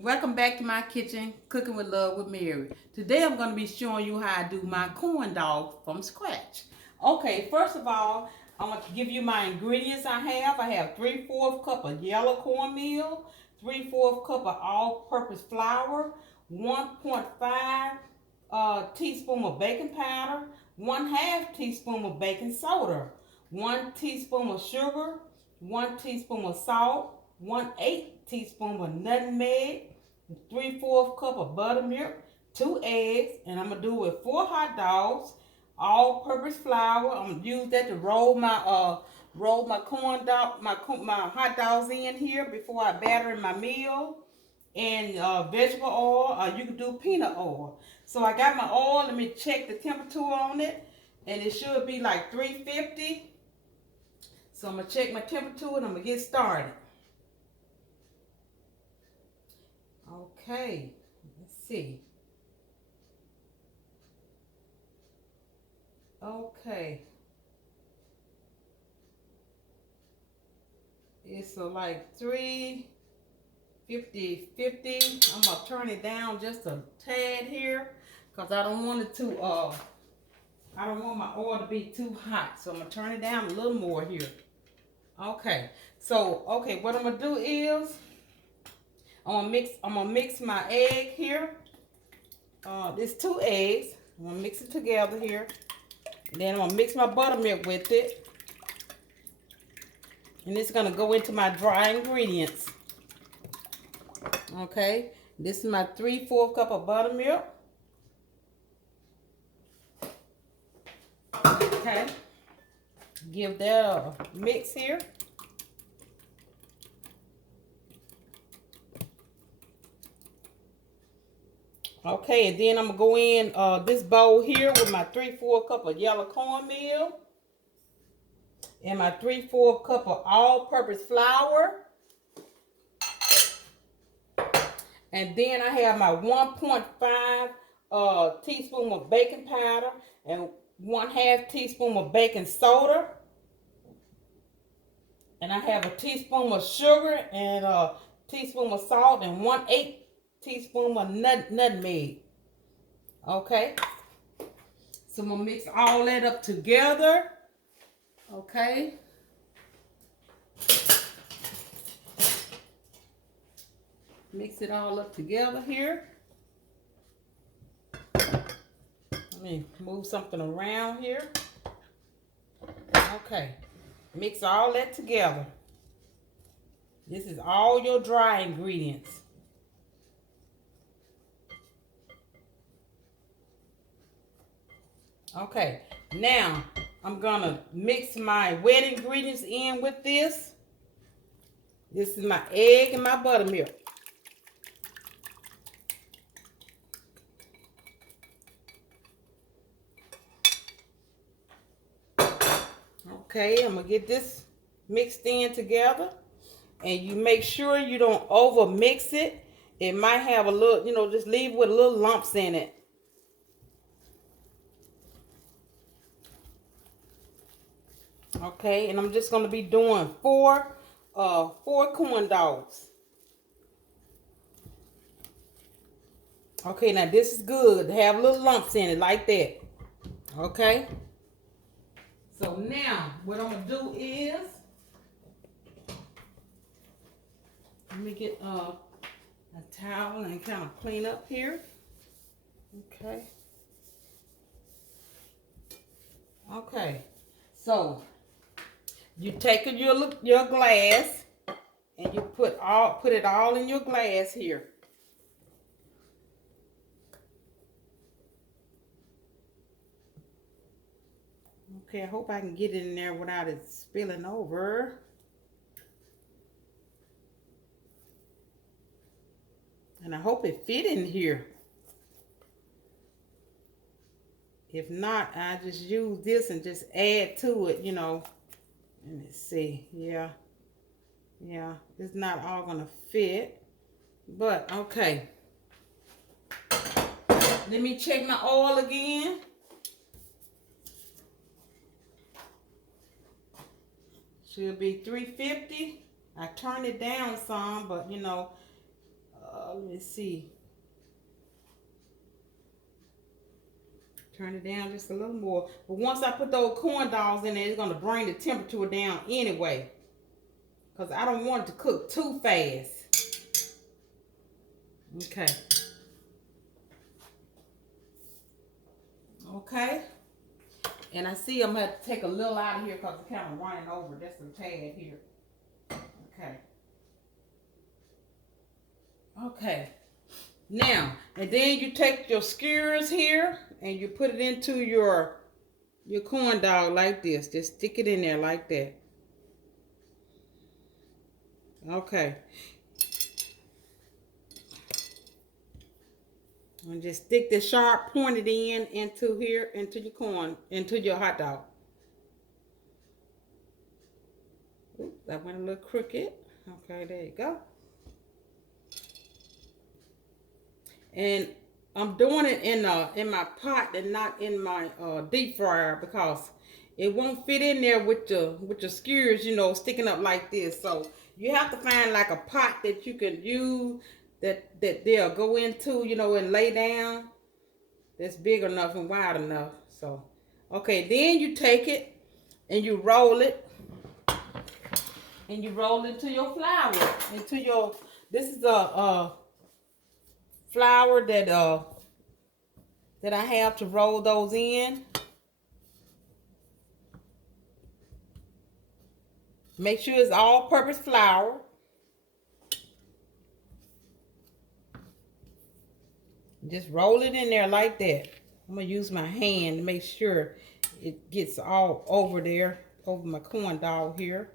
Welcome back to my kitchen, Cooking with Love with Mary. Today I'm going to be showing you how I do my corn dog from scratch. Okay, first of all, I want to give you my ingredients I have. I have 3/4 cup of yellow cornmeal, 3/4 cup of all-purpose flour, 1.5 teaspoon of baking powder, 1/2 teaspoon of baking soda, 1 teaspoon of sugar, 1 teaspoon of salt, 1/8 teaspoon of nutmeg, 3/4 cup of buttermilk, 2 eggs, and I'm gonna do it with 4 hot dogs, all-purpose flour. I'm gonna use that to roll my corn dog, my hot dogs in here before I batter in my meal, and vegetable oil, or you can do peanut oil. So I got my oil. Let me check the temperature on it, and it should be like 350. So I'm gonna check my temperature and I'm gonna get started. Okay, let's see. Okay, it's like 350. I'm gonna turn it down just a tad here because I don't want it to I don't want my oil to be too hot. So I'm gonna turn it down a little more here. Okay, so what I'm gonna do is I'm gonna mix my egg here. There's 2 eggs. I'm gonna mix it together here. Then I'm gonna mix my buttermilk with it. And it's gonna go into my dry ingredients. Okay, this is my 3/4 cup of buttermilk. Okay, give that a mix here. Okay, and then I'm gonna go in this bowl here with my 3/4 cup of yellow cornmeal and my 3/4 cup of all-purpose flour. And then I have my 1.5 teaspoon of baking powder and 1/2 teaspoon of baking soda. And I have a teaspoon of sugar and a teaspoon of salt and 1/8 teaspoon of nutmeg. Okay. So I'm going to mix all that up together. Okay. Mix it all up together here. Let me move something around here. Okay. Mix all that together. This is all your dry ingredients. Okay. Now, I'm going to mix my wet ingredients in with this. This is my egg and my buttermilk. Okay, I'm going to get this mixed in together. And you make sure you don't over mix it. It might have a little, just leave with little lumps in it. Okay, and I'm just going to be doing four corn dogs. Okay, now this is good to have little lumps in it like that. Okay. So now what I'm gonna do is let me get a towel and kind of clean up here. Okay. Okay. So you take your glass and you put it all in your glass here. Okay, I hope I can get it in there without it spilling over. And I hope it fit in here. If not, I just use this and just add to it, Let me see. Yeah. Yeah, it's not all gonna fit. But, okay. Let me check my oil again. Should be 350. I turned it down some, but Let me see. Turn it down just a little more. But once I put those corn dogs in there, it's going to bring the temperature down anyway. Because I don't want it to cook too fast. Okay. Okay. And I see I'm going to have to take a little out of here because it's kind of running over just a tad here. Okay. Okay. Now, and then you take your skewers here and you put it into your corn dog like this. Just stick it in there like that. Okay. And just stick the sharp pointed end into here, into your hot dog. Oops, that went a little crooked. Okay, there you go. And I'm doing it in my pot and not in my deep fryer because it won't fit in there with your skewers, you know, sticking up like this. So you have to find like a pot that you can use that they'll go into, you know, and lay down. That's big enough and wide enough. So, okay, then you take it and you roll it. And you roll it into your flour. This is a flour that I have to roll those in. Make sure it's all-purpose flour. Just roll it in there like that. I'm gonna use my hand to make sure it gets all over there, over my corn dog here.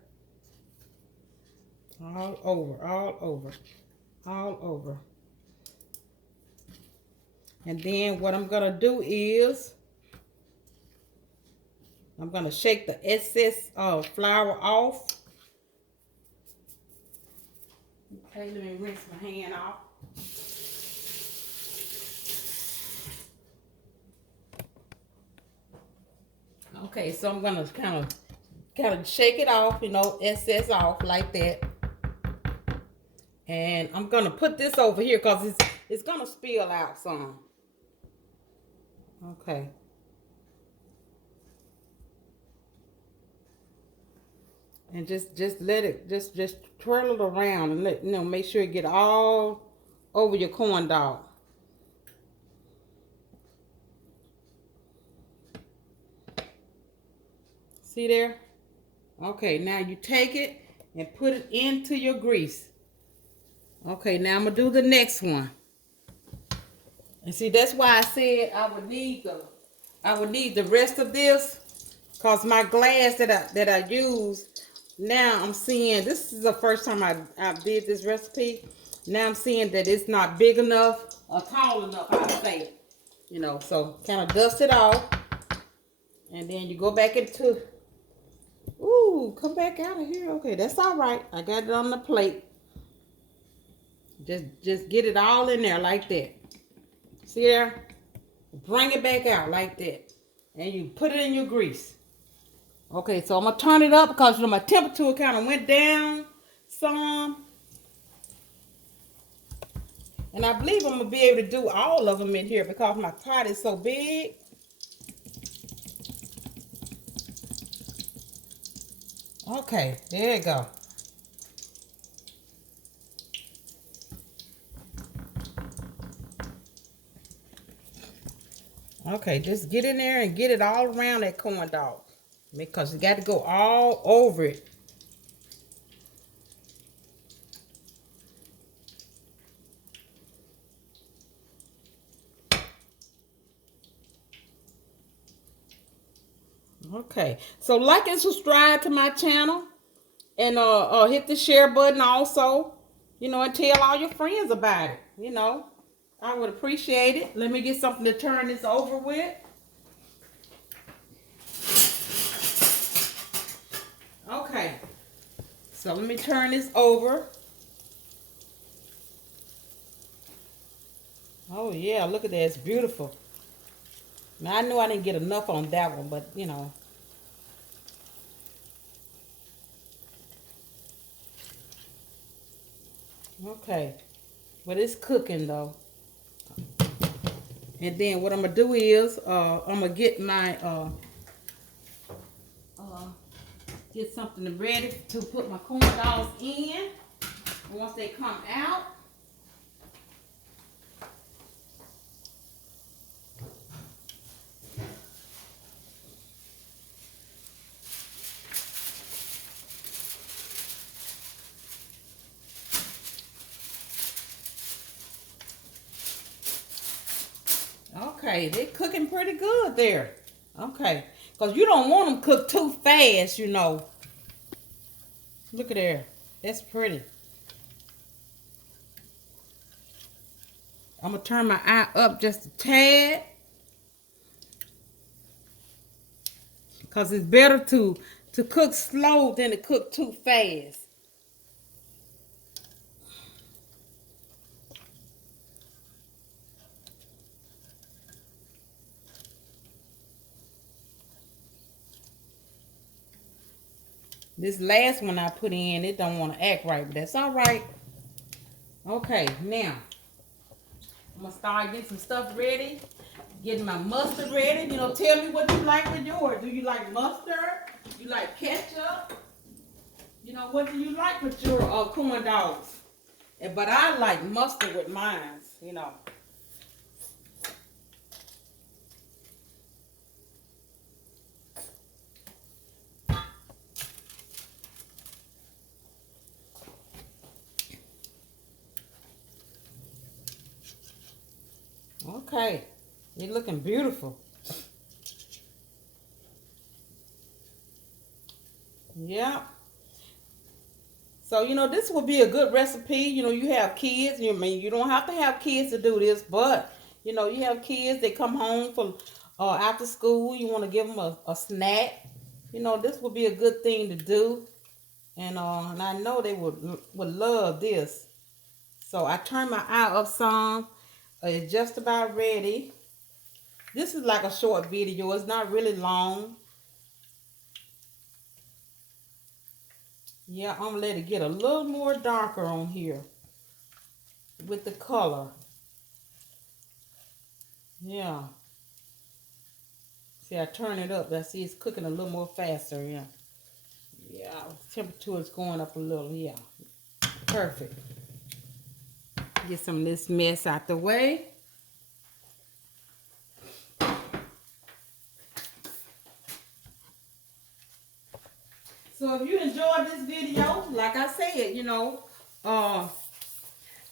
All over, all over, all over. And then what I'm going to do is I'm going to shake the excess flour off. Okay, let me rinse my hand off. Okay, so I'm going to kind of shake it off, you know, excess off like that. And I'm going to put this over here because it's going to spill out some. Okay. And just let it, just twirl it around and let, you know, make sure it get all over your corn dog. See there? Okay, now you take it and put it into your grease. Okay, now I'm going to do the next one. And see, that's why I said I would need the rest of this, because my glass that I used, now I'm seeing, this is the first time I did this recipe. Now I'm seeing that it's not big enough or tall enough, I say. You know, so kind of dust it off. And then you go back into, ooh, come back out of here. Okay, that's all right. I got it on the plate. Just get it all in there like that. See there? Bring it back out like that. And you put it in your grease. Okay, so I'm going to turn it up because, you know, my temperature kind of went down some. And I believe I'm going to be able to do all of them in here because my pot is so big. Okay, there you go. Okay, just get in there and get it all around that corn dog. Because you got to go all over it. Okay, so like and subscribe to my channel. And hit the share button also. You know, and tell all your friends about it. You know, I would appreciate it. Let me get something to turn this over with. Okay, so let me turn this over. Oh yeah, look at that, it's beautiful. Now I knew I didn't get enough on that one, but you know. Okay, But it's cooking though. And then what I'm gonna do is I'm gonna get my uh, get something ready to put my corn dogs in. And once they come out, okay, they're cooking pretty good there. Okay, because you don't want them cooked too fast, you know. Look at there. That's pretty. I'm going to turn my eye up just a tad. Because it's better to cook slow than to cook too fast. This last one I put in, it don't want to act right, but that's all right. Okay, now I'm gonna start getting some stuff ready, getting my mustard ready. You know, tell me what you like with yours. Do you like mustard? You like ketchup? You know, what do you like with your corn dogs? But I like mustard with mine, you know. Okay, you're looking beautiful. Yeah. So, you know, this would be a good recipe. You know, you have kids. I mean, you don't have to have kids to do this, but, you know, you have kids. They come home from after school. You want to give them a snack. You know, this would be a good thing to do. And I know they would love this. So I turned my eye up some. It's just about ready. This is like a short video. It's not really long. Yeah, I'm gonna let it get a little more darker on here with the color. Yeah. See, I turn it up. I see it's cooking a little more faster. Yeah. Yeah, temperature is going up a little. Yeah. Perfect. Get some of this mess out the way. So if you enjoyed this video, like I said, you know,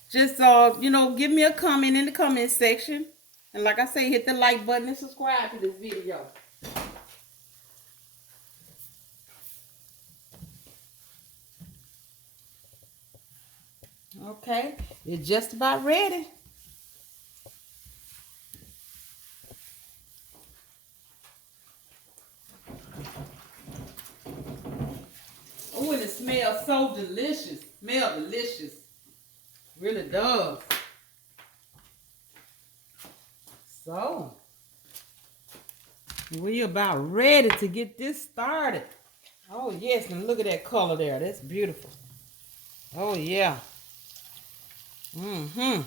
just you know, give me a comment in the comment section. And like I say, hit the like button and subscribe to this video. Okay, it's just about ready. Oh, and it smells so delicious. Smells delicious. Really does. So, we about ready to get this started. Oh, yes, and look at that color there. That's beautiful. Oh, yeah. Mm-hmm.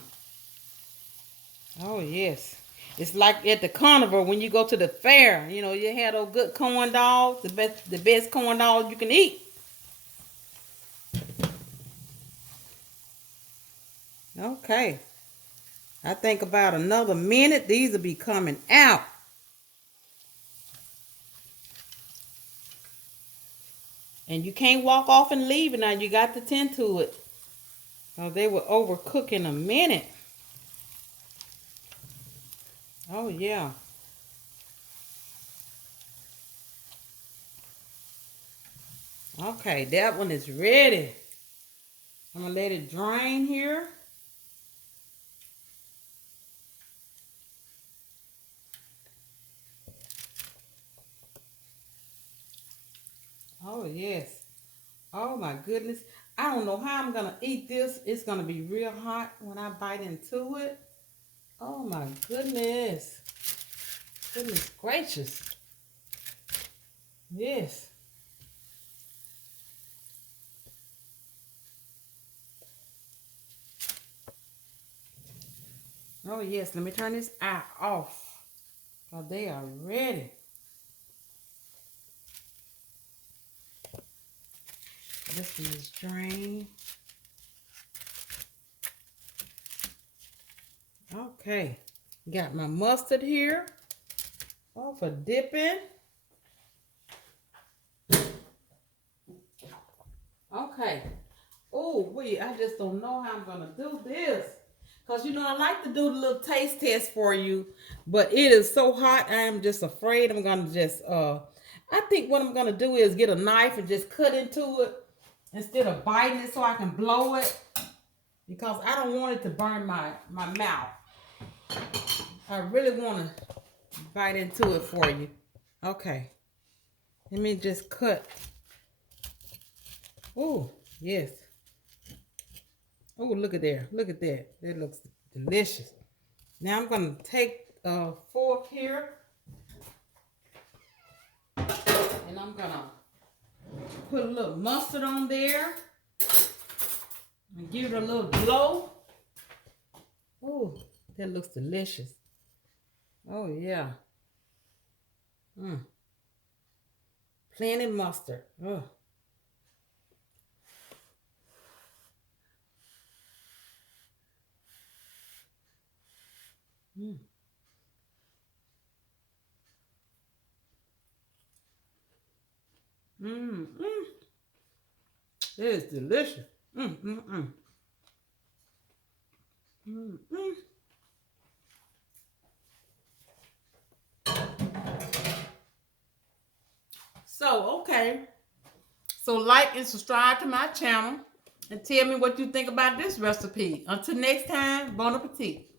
Oh, yes. It's like at the carnival when you go to the fair. You know, you have those good corn dogs, the best corn dogs you can eat. Okay. I think about another minute, these will be coming out. And you can't walk off and leave it now. You got to tend to it. Oh, they will overcook in a minute. Oh, yeah. Okay, that one is ready. I'm going to let it drain here. Oh, yes. Oh, my goodness. I don't know how I'm going to eat this. It's going to be real hot when I bite into it. Oh, my goodness. Goodness gracious. Yes. Oh yes, let me turn this eye off. Oh, they are ready. This one is drained. Okay, got my mustard here. Oh, for dipping. Okay. Oh, wait, I just don't know how I'm gonna do this. Because, you know, I like to do the little taste test for you, but it is so hot, I am just afraid I'm gonna just, I think what I'm gonna do is get a knife and just cut into it instead of biting it so I can blow it, because I don't want it to burn my mouth. I really want to bite into it for you. Okay. Let me just cut. Oh, yes. Oh, look at there. Look at that. That looks delicious. Now I'm going to take a fork here. And I'm going to put a little mustard on there. And give it a little blow. Oh, that looks delicious. Oh, yeah. Plenty mustard. Oh. It is delicious. So, okay. So, like and subscribe to my channel and tell me what you think about this recipe. Until next time, bon appetit.